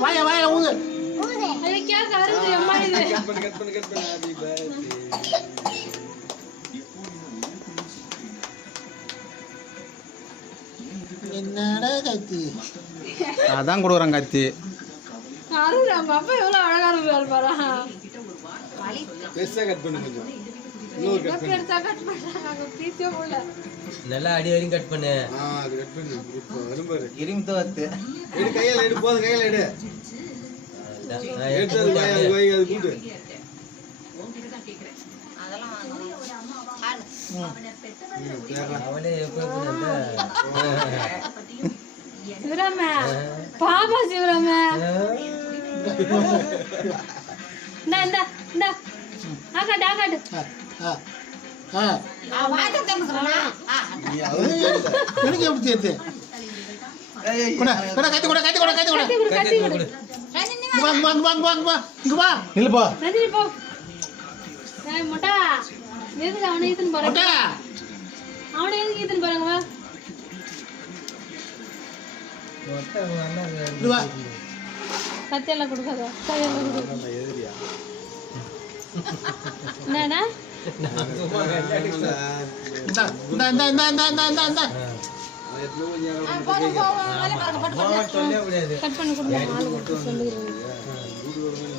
வாயா வாயா ஊது. अरे क्या कर रहे हो अम्मा ये कट பண்ணு ஹேப்பி பர்த்டே என்னடா கத்தி அதான் கொடுக்குறான் கத்தி. अरे राम அப்பா எவ்வளவு அழகா இருக்காரு பாரா பெருசா கட் பண்ணு கொஞ்சம் இன்னொரு கட் பண்ணு பெருசா கட் பண்ணாங்க பீஸே போல நல்லா அடி வரைக்கும் கட் பண்ணு. அது கட் பண்ணு இப்போ வரும்பாரு இரும்பு தோத்து எடு கையில எடு போது கையில எடு எடுத்து அது வாய் அது கூட்டு அவளே எப்ப சிவராம பாபா சிவராம இந்த ஆகாடு ஆகாடு எனக்கு எப்படி சேர்த்து கூட கூட கத்தி கூட கத்தி கூட கத்தி கூட கத்தி கொடு வாங்க வாங்க வாங்க வாங்க வா இங்க வா இல்லப்பா ரஜினி போ ஏய் மொட்டா எதுக்கு அவனை ஈத்தன் போறாங்க மொட்டா அவனை எதுக்கு ஈத்தன் போறாங்க வா இங்க வா கத்தியெல்லாம் கொடுக்காத கையெல்லாம் கொடு எதிரியா என்னடா இந்த இந்த இந்த இந்த இந்த இந்த இந்த எத்தனை மணி நேரம் சொல்ல முடியாது. கட் பண்ணி கொடுங்க ஆளு கொடுத்து சொல்லுங்க வீடு ஒரு மணி